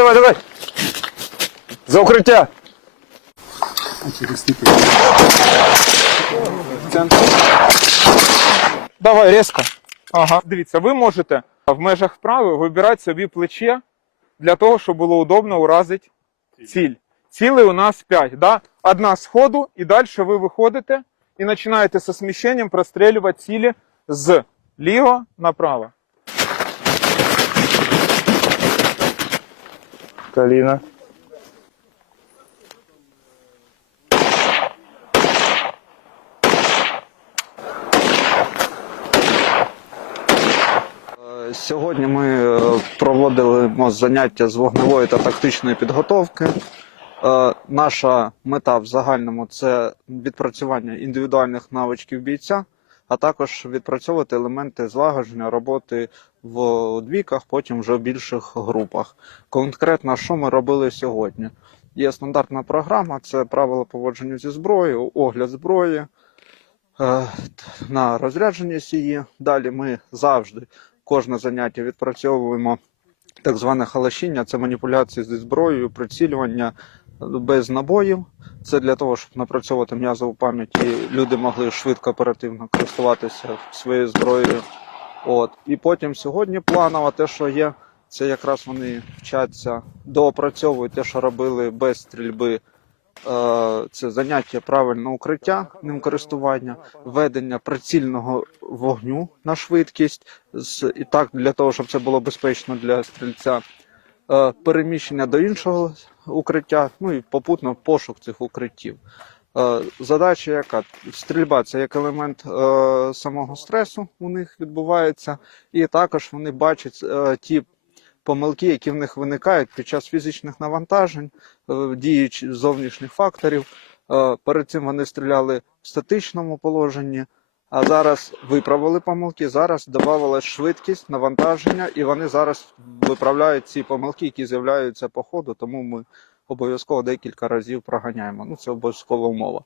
давай, давай. За укриття. Давай, резко. Ага. Дивіться, ви можете в межах вправи вибирати собі плече для того, щоб було удобно уразити ціль. Цілей у нас 5, да? Одна з ходу, і далі ви виходите і починаєте зі сміщенням прострілювати цілі з ліво направо. Коліна. Сьогодні ми е, проводили заняття з вогневої та тактичної підготовки. Е, Наша мета в загальному це відпрацювання індивідуальних навичків бійця, а також відпрацьовувати елементи злагодження роботи в двійках, потім вже в більших групах. Конкретно, що ми робили сьогодні? Є стандартна програма, це правила поводження зі зброєю, огляд зброї е, на розрядження її. Далі ми завжди кожне заняття відпрацьовуємо так зване халашіння, це маніпуляції зі зброєю, прицілювання без набоїв. Це для того, щоб напрацьовувати м'язову пам'ять і люди могли швидко оперативно користуватися своєю зброєю. От. І потім сьогодні планово те, що є, це якраз вони вчаться, доопрацьовують те, що робили без стрільби. Е, Це заняття правильного укриття, ним користування, ведення прицільного вогню на швидкість, і так для того, щоб це було безпечно для стрільця, переміщення до іншого укриття, ну і попутно пошук цих укриттів. Е, Задача яка? Стрільба це як елемент е, самого стресу у них відбувається, і також вони бачать е, ті помилки, які в них виникають під час фізичних навантажень, е, дії зовнішніх факторів. Е, Перед цим вони стріляли в статичному положенні, а зараз виправили помилки. Зараз додавалась швидкість, навантаження, і вони зараз виправляють ці помилки, які з'являються по ходу. Тому ми обов'язково декілька разів проганяємо. Ну це обов'язкова умова.